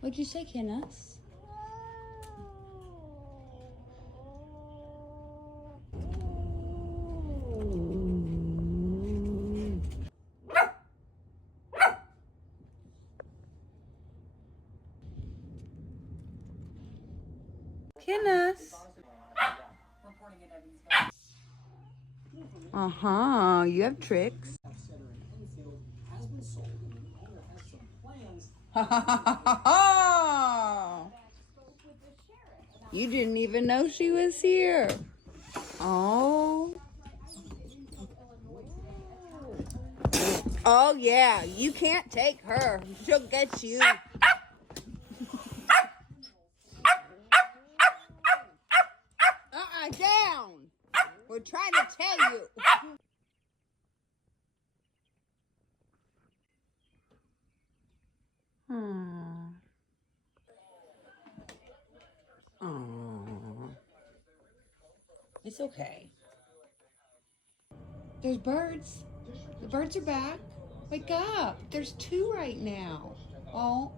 What'd you say, Kenneth? Kenneth. Uh-huh, you have tricks. You didn't even know she was here. Oh. Oh, yeah, you can't take her. She'll get you. Down. We're trying to tell you. Oh. It's okay. There's birds. The birds are back. Wake up. There's two right now. Oh.